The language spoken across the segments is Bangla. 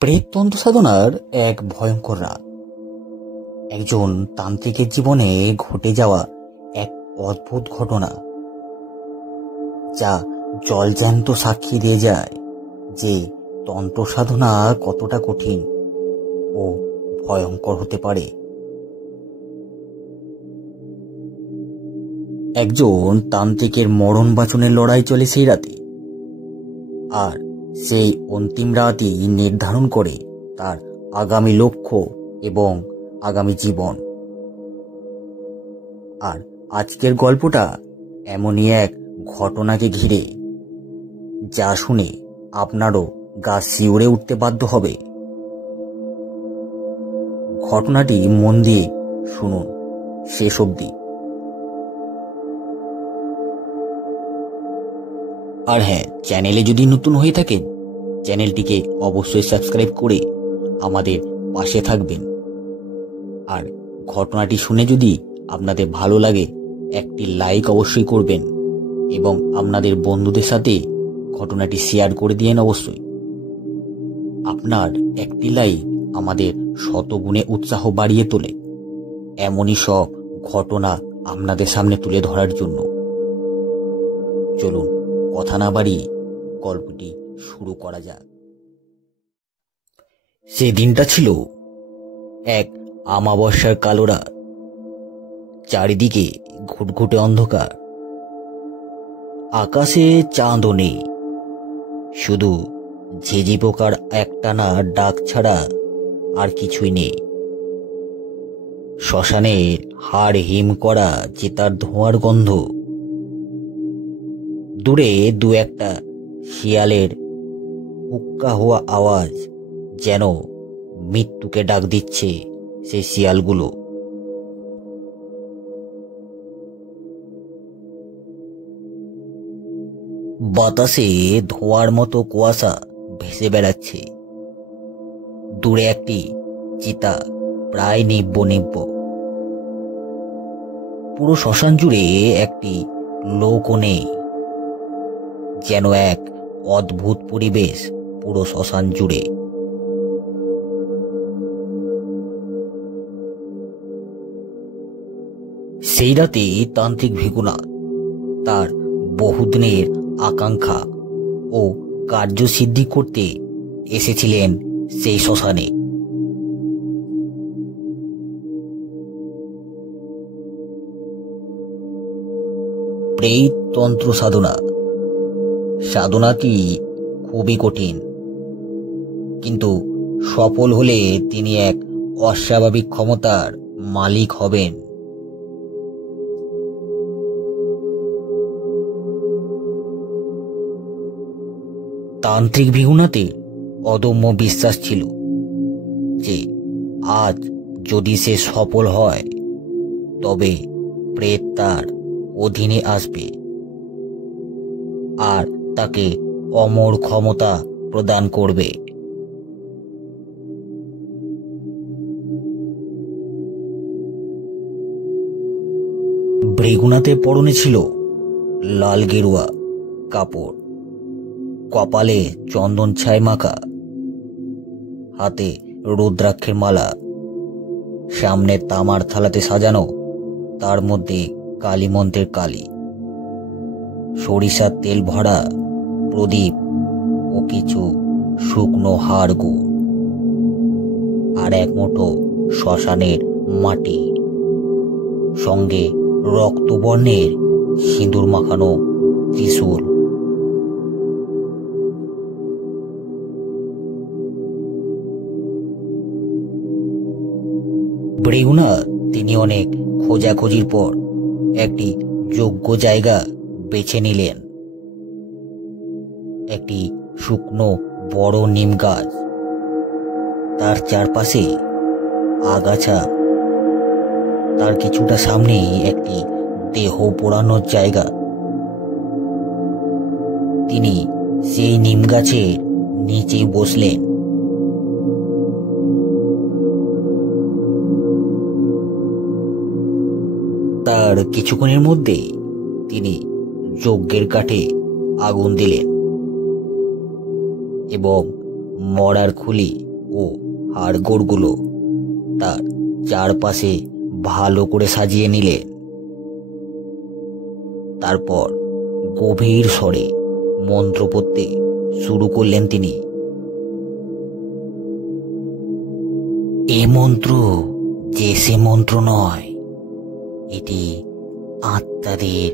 প্রেততন্ত্র সাধনার এক ভয়ঙ্কর রাত। একজন তান্ত্রিকের জীবনে ঘটে যাওয়া এক অদ্ভুত ঘটনা, যা জলজ্যান্ত সাক্ষী দিয়ে যায় যে তন্ত্র সাধনা কতটা কঠিন ও ভয়ঙ্কর হতে পারে। একজন তান্ত্রিকের মরণ বাঁচনের লড়াই চলে সেই রাতে, আর সেই অন্তিম রাতই নির্ধারণ করে তার আগামী লক্ষ্য এবং আগামী জীবন। আর আজকের গল্পটা এমনই এক ঘটনাকে ঘিরে, যা শুনে আপনারও গা শিউরে উঠতে বাধ্য হবে। ঘটনাটি মন দিয়ে শুনুন শেষ অবধি। আর হ্যাঁ, চ্যানেলে যদি নতুন হয়ে থাকেন, চ্যানেলটিকে অবশ্যই সাবস্ক্রাইব করে আমাদের পাশে থাকবেন। আর ঘটনাটি শুনে যদি আপনাদের ভালো লাগে, একটি লাইক অবশ্যই করবেন এবং আপনাদের বন্ধুদের সাথে ঘটনাটি শেয়ার করে দিয়েন অবশ্যই। আপনার একটি লাইক আমাদের শতগুণে উৎসাহ বাড়িয়ে তোলে এমনই সব ঘটনা আপনাদের সামনে তুলে ধরার জন্য। চলুন কথা না বাড়িয়ে গল্পটি শুরু করা যাক। সে দিনটা ছিল এক আমাবস্যার কালো রাত। চারিদিকে ঘুটঘুটে অন্ধকার, আকাশে চাঁদও নেই, শুধু ঝিঝি পোকার একটানা ডাক ছাড়া আর কিছুই নেই। শ্মশানে হাড় হিম করা চিতার ধোঁয়ার গন্ধ, দূরে দু একটা শিয়ালের হুক্কা হওয়া আওয়াজ, যেন মৃত্যুকে ডাক দিচ্ছে সেই শিয়ালগুলো। বাতাসে ধোঁয়ার মতো কুয়াশা ভেসে বেড়াচ্ছে। দূরে একটি চিতা প্রায় নিব্ব নিব্ব। পুরো শ্মশান জুড়ে একটি লোকও নেই, যেন এক অদ্ভুত পরিবেশ পুরো শ্মশান জুড়ে। সেই রাতে তান্ত্রিক ভিগুনাথ তার বহুদিনের আকাঙ্ক্ষা ও কার্যসিদ্ধি করতে এসেছিলেন সেই শ্মশানে। প্রেততন্ত্র সাধনা। সাধনাটি খুবই কঠিন, কিন্তু সফল হলে তিনি এক অস্বাভাবিক ক্ষমতার মালিক হবেন। তান্ত্রিক ভিগুনাথের অদম্য বিশ্বাস ছিল যে আজ যদি সে সফল হয়, তবে প্রেত তার অধীনে আসবে আর তাকে অমর ক্ষমতা প্রদান করবে। ভৃগুনাথের পরনে ছিল লাল গেরুয়া কাপড়, কপালে চন্দন ছাই মাখা, হাতে রুদ্রাক্ষের মালা, সামনে তামার থালাতে সাজানো, তার মধ্যে কালী মন্ত্রের কালি, সরিষার তেল ভরা প্রদীপ ও কিছু শুকনো হাড় গুড়, আর এক মুঠো শ্মশানের মাটি, সঙ্গে রক্তবর্ণের সিঁদুর মাখানো ত্রিশূল। ভৃগুনাথ তিনি অনেক খোঁজাখুঁজির পর একটি যোগ্য জায়গা বেছে নিলেন। একটি শুকনো বড় নিম গাছ, তার চারপাশে আগাছা, তার কিছুটা সামনেই একটি দেহ পোড়ানোর জায়গা। তিনি সেই নিম গাছের নিচে বসলেন। তার কিছুক্ষণের মধ্যে তিনি যজ্ঞের কাঠে আগুন দিলেন এবং মরার খুলি ও হাড়গোড়গুলো তার চারপাশে ভালো করে সাজিয়ে নিলেন। তারপর গভীর স্বরে মন্ত্র পড়তে শুরু করলেন তিনি। এ মন্ত্র যে সে মন্ত্র নয়, এটি আত্মাদের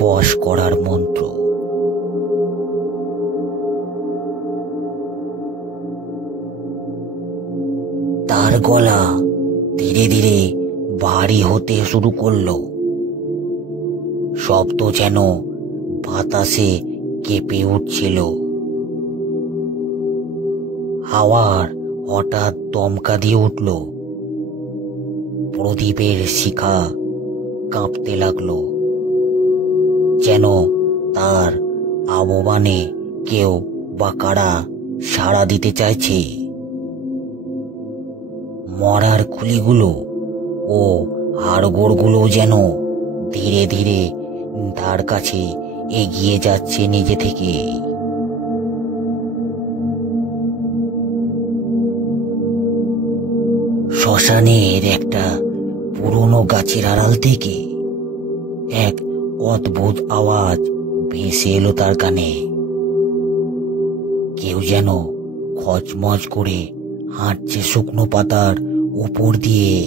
বশ করার মন্ত্র। তার গলা ধীরে ধীরে ভারী হতে শুরু করলো। শব্দ যেন বাতাসে কেঁপে উঠছিল। হাওয়ার হঠাৎ দমকা দিয়ে উঠল। প্রদীপের শিখা কাঁপতে লাগলো, যেন তার আহ্বানে কেউ বা কারা সাড়া দিতে চাইছে। মরার খুলিগুলো ও হাড়গোড়গুলো যেন ধীরে ধীরে তার কাছে এগিয়ে যাচ্ছে নিজে থেকে। শ্মশানের একটা পুরনো গাছের আড়াল থেকে এক অদ্ভুত আওয়াজ ভেসে এলো তার কানে। কেউ যেন খচমচ করে হাঁটছে শুকনো পাতার উপর দিয়ে।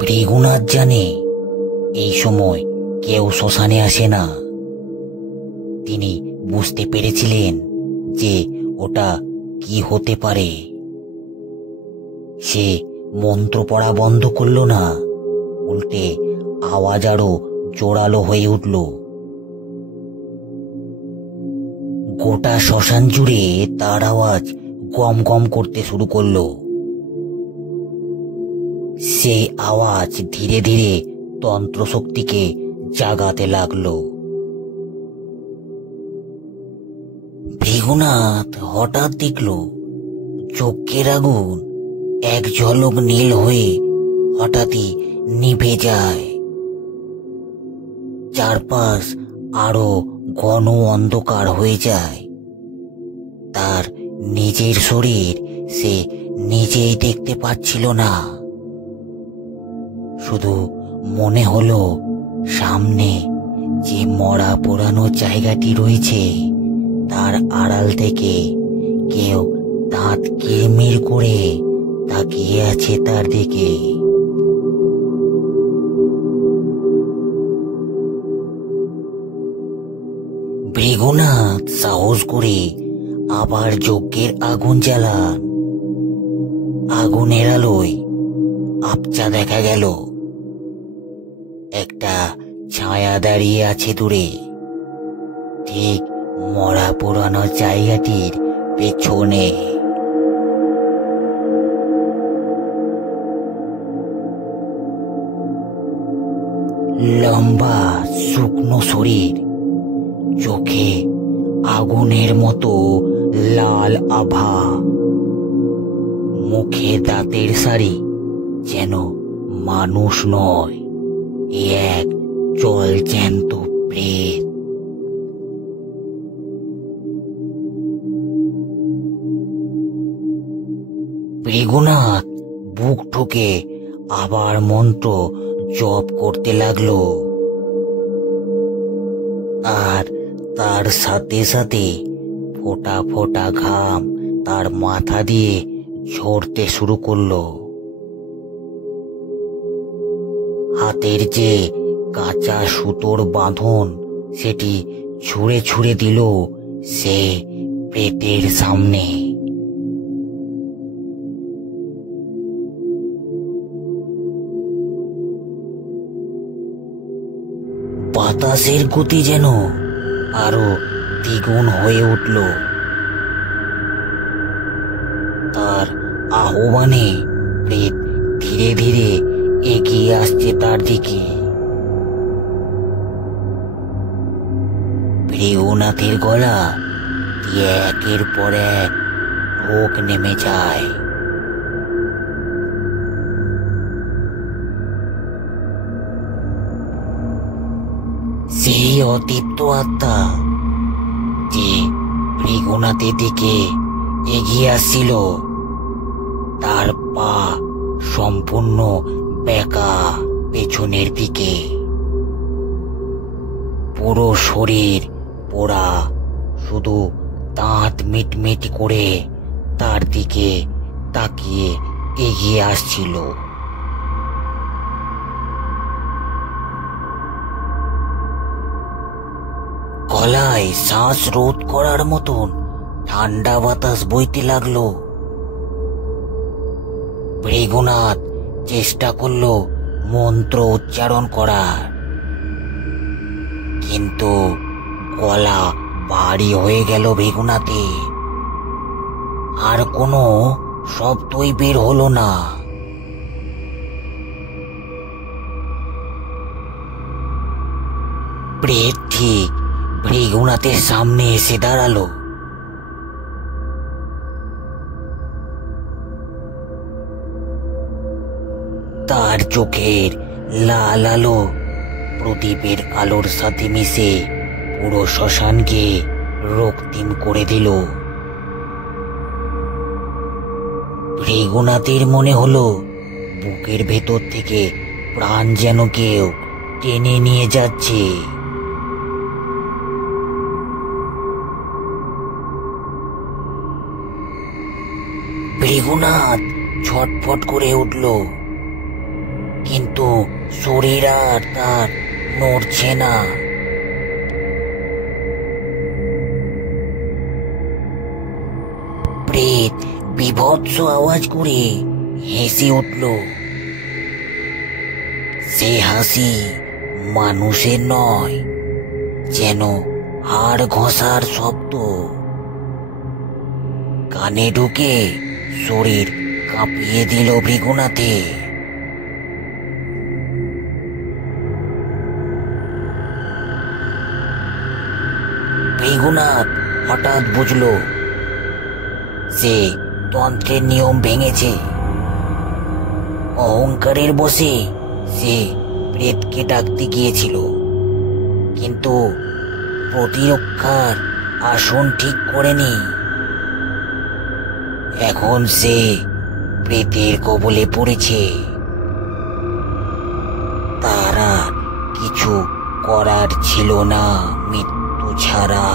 ভৃগুনাথ জানে এই সময় কেউ শ্মশানে আসে না। তিনি বুঝতে পেরেছিলেন যে ওটা কি হতে পারে। সে মন্ত্র পড়া বন্ধ করল না, উল্টে আওয়াজ আরো জোরালো হয়ে উঠল। গোটা শ্মশান জুড়ে তার আওয়াজ গম গম করতে শুরু করলো। সেই আওয়াজ ধীরে ধীরে তন্ত্রশক্তিকে জাগাতে লাগলো। ভৃগুনাথ হঠাৎ দেখল যজ্ঞের আগুন এক ঝলক নীল হয়ে হঠাৎই নিভে যায়। চারপাশ আরো ঘন অন্ধকার হয়ে যায়। তার নিজের শরীর সে নিজেই দেখতে পাচ্ছিল না। শুধু মনে হলো সামনে যে মরা পোড়ানো জায়গাটি রয়েছে তার আড়াল থেকে কেউ দাঁত কিরমির করে তাকিয়ে আছে তার দিকে। ভৃগুনাথ সাহস করে আবার যজ্ঞের আগুন জ্বালান। আগুনের আলোয় আবছা দেখা গেল একটা ছায়া দাঁড়িয়ে আছে দূরে, ঠিক মরা পুরানো জায়গাটির পেছনে। লম্বা শুকনো শরীর, চোখে আগুনের মতো লাল আভা, মুখে দাঁতের সারি, যেন মানুষ নয়, এক জলজ্যান্ত প্রেত। ভৃগুনাথ বুক ঠুকে আবার মন্ত্র জপ করতে লাগলো, আর তার সাথে সাথে ফোঁটা ফোঁটা ঘাম তার মাথা দিয়ে ঝরতে শুরু করলো। হাতের যে কাঁচা সুতোর বাঁধন সেটি ছুঁড়ে ছুঁড়ে দিল সে প্রেতের সামনে। বাতাসের গতি যেন আরো দ্বিগুণ হয়ে উঠল। তার আহ্বানে প্রেত ধীরে ধীরে এগিয়ে আসছে তার দিকে। ভৃগুনাথের গলা দিয়ে একের পর এক ঢোক নেমে যায়। সেই অতৃপ্ত আত্মা যে ভৃগুনাথের দিকে এগিয়ে আসছিল, তার পা সম্পূর্ণ বেঁকা পেছনের দিকে, পুরো শরীর পোড়া, শুধু দাঁত মিটমিট করে তার দিকে তাকিয়ে এগিয়ে আসছিল। গলায় শ্বাস রোধ করার মতন ঠান্ডা বাতাস বইতে লাগলো। ভৃগুনাথ চেষ্টা করলো মন্ত্র উচ্চারণ করার, কিন্তু গলা ভারী হয়ে গেল ভৃগুনাথে, আর কোনো শব্দই বের হলো না। প্রেত ঠিক ভৃগুনাথের সামনে এসে দাঁড়ালো। তার চোখের লাল আলো প্রদীপের আলোর সাথে মিশে পুরো শ্মশানকে রক্তিম করে দিল। ভৃগুনাথের মনে হলো বুকের ভেতর থেকে প্রাণ যেন কেউ টেনে নিয়ে যাচ্ছে। ভৃগুনাথ ছটফট করে উঠল, কিন্তু শরীর আর তার নড়ছে না। প্রেত বিভৎস আওয়াজ করে হেসে উঠল। সে হাসি মানুষের নয়, যেন হাড় ঘষার শব্দ। কানে ঢুকে শরীর কাঁপিয়ে দিল ভৃগুনাথে। ভৃগুনাথ হঠাৎ বুঝল সে তন্ত্রের নিয়ম ভেঙেছে। অহংকারের বশে সে প্রেতকে ডাকতে গিয়েছিল, কিন্তু প্রতিরক্ষার আসন ঠিক করেনি। এখন সে প্রেতের কবলে পড়েছে। তারা কিছু করার ছিল না মৃত্যু ছাড়া।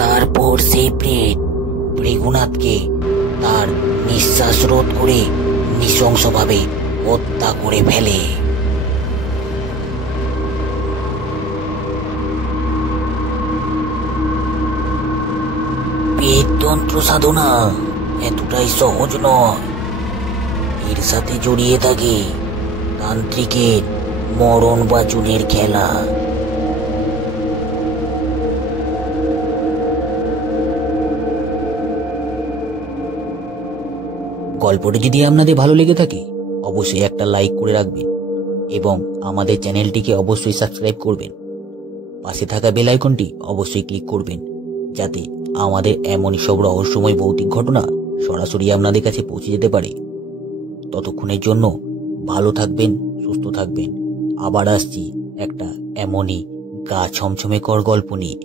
তারপর সেই প্রেত ভৃগুনাথকে তার নিঃশ্বাস রোধ করে নৃশংসভাবে হত্যা করে ফেলে। তন্ত্র সাধনা এতটাই সহজ নয়, এর সাথে জড়িয়ে থাকে তান্ত্রিকের মরণ বাচনের খেলা। গল্পটি যদি আপনাদের ভালো লেগে থাকে অবশ্যই একটা লাইক করে রাখবেন এবং আমাদের চ্যানেলটিকে অবশ্যই সাবস্ক্রাইব করবেন। পাশে থাকা বেল আইকনটি অবশ্যই ক্লিক করবেন, যাতে আমাদের এমনই সব রহস্যময় ভৌতিক ঘটনা সরাসরি আপনাদের কাছে পৌঁছে যেতে পারে। ততক্ষণের জন্য ভালো থাকবেন, সুস্থ থাকবেন। আবার আসছি একটা এমনই গা ছমছমে কর গল্প নিয়ে।